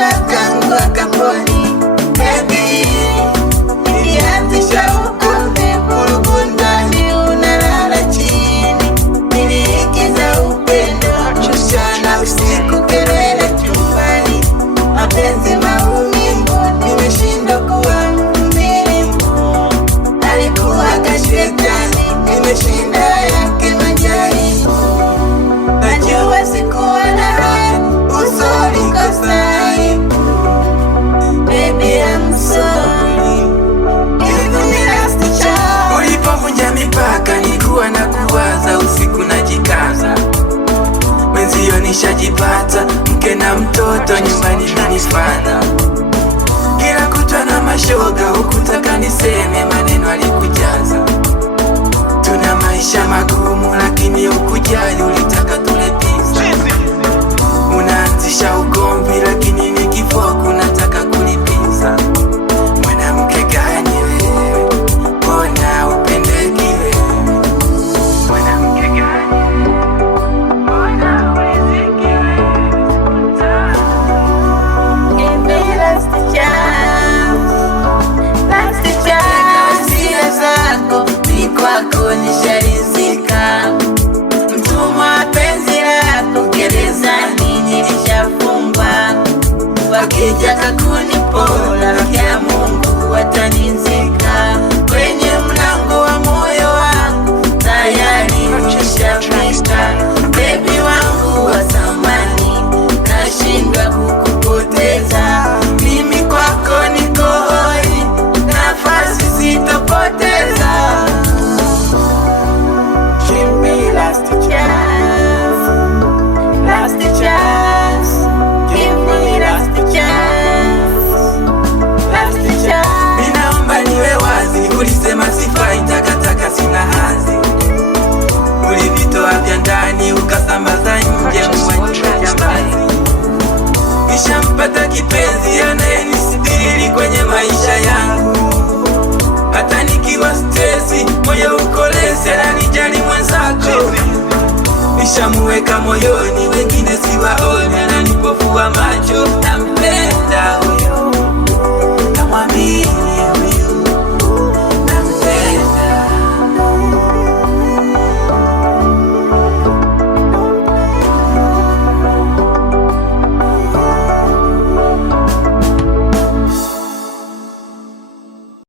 kagonjwa kangua kaponi. Baby, nilianzisha ugomvi, vurugu ndani, unalala chini. Niliigiza upendo, mchana usiku, kelele chumbani. Mapenzi maumivu, nimeshindwa kuwa mvumilivu. Alikuwa kashetani, nimeshinda yake majaribu. Najua sikuwa na haya, usoni kosai. Baby, I'm sorry. Give me last chance. Ulipovunja mipaka nilikuwa na kuwaza, usiku najikaza. Mwenzio nishajipata, mke na mtoto, nyumbani minifana. Kila kutwa na mashoga, hukutaka niseme, maneno alikujaza. Tuna maisha magumu lakini hukujali, ulitaka tule pizza. Unaanzisha ugomvi lakini nikifoku unataka kulipiza. Mwanamke gani wewe? Mbona upendeki wewe? Mwanamke gani? Mbona uriziki wewe? Give me last chance. Last chance. Hisia zako ni kwako nisharizika. Mtumwa penzi lako gerezani nilishafungwa. Wakija kakunipola ya Mungu watanizika. Kwenye mlango wa moyo wangu tayari nimeshafika. Baby wangu wa zamani, nashindwa kukupoteza. Mimi kwako niko hoi, nafasi sitopoteza. Give me last chance. Last chance. Give me last chance. Last chance. Ninaomba niwe wazi, ulisema sifai, takataka sina hazi. Ulivitoa vya ndani ukasambaza nje, mwajina jambazi. Nishampata kipenzi anayenisitiri kwenye maisha yangu. Hata nikiwa stresi, moyo ukoleze, ananijali mwenzako. Nishamuweka moyoni, wengine siwaoni, ananipofua macho. Nampenda